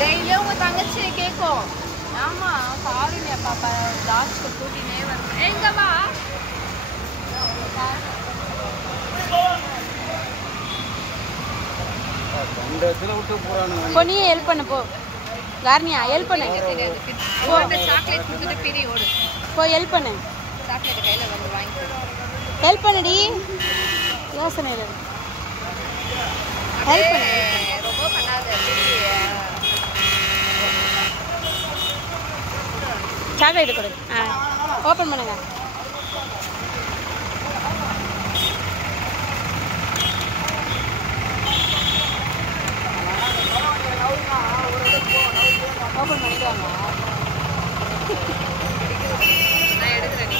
டெய்லியும் உங்க தங்கச்சி கேட்கும். ஆமா காருண்யா பாப்பா டாக்ஸ்க்கு கூட்டினே வரும். எங்க வா போ நீ ஹெல்ப் பண்ணு போ கார்னியா ஹெல்ப் பண்ணு போ அந்த சாக்லேட் குடுத்து பிரி ஓடு போ ஹெல்ப் பண்ணு சாக்லேட் கையில வந்து வாங்கி ஹெல்ப் பண்ணுடி யோசனை இல்லை ஹெல்ப் பண்ணு ரொம்ப பண்ணாத சாக்லேட் கொடு ஓப்பன் பண்ணுங்க ஓப்பன் பண்ணிட்டு வாங்க நான் எடுக்கிறேன்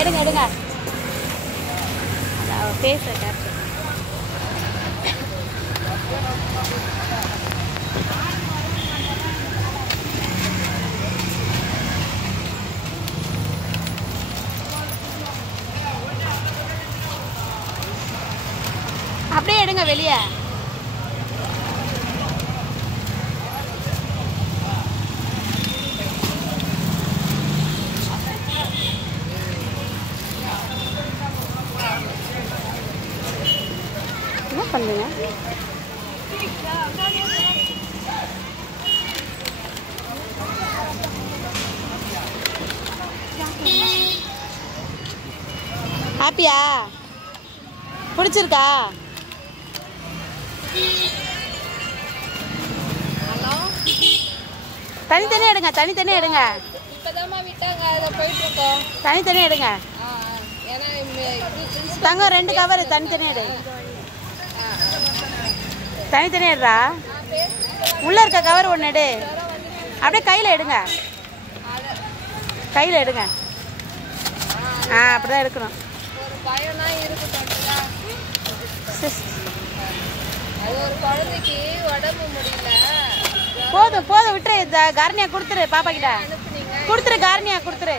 எடுங்க எடுங்க பேச கேப்சர் அப்படியே எடுங்க வெளியே என்ன பண்ணுங்க ஹாப்பியா பிடிச்சிருக்கா ஹலோ தனித்தனியாக எடுங்க தனித்தனியாக எடுங்க இப்பதாம்மா விட்டாங்க அதை போயிட்டு இருக்கோம் தனித்தனியாக எடுங்க ஏன்னா இது தங்கம் 2 கவர் தனித்தனியாக எடு தனித்தனியாக எடுறா உள்ளே இருக்க கவர் ஒன்று எடு அப்படியே கையில் எடுங்க கையில் எடுங்க அப்படி தான் எடுக்கணும் ஒரு பயம்லாம் இருக்குதா அது ஒரு குழந்தைக்கு உடம்பு முடியல போதும் போதும் விட்டுரு கார்னியா கொடுத்துரு பாப்பா கிட்ட கொடுத்துரு கார்னியா கொடுத்துரு